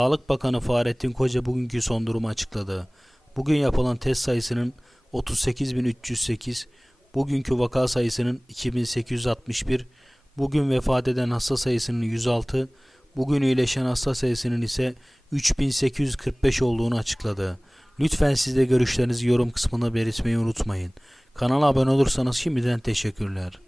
Sağlık Bakanı Fahrettin Koca bugünkü son durumu açıkladı. Bugün yapılan test sayısının 38.308, bugünkü vaka sayısının 2861, bugün vefat eden hasta sayısının 106, bugün iyileşen hasta sayısının ise 3845 olduğunu açıkladı. Lütfen siz de görüşlerinizi yorum kısmına belirtmeyi unutmayın. Kanala abone olursanız şimdiden teşekkürler.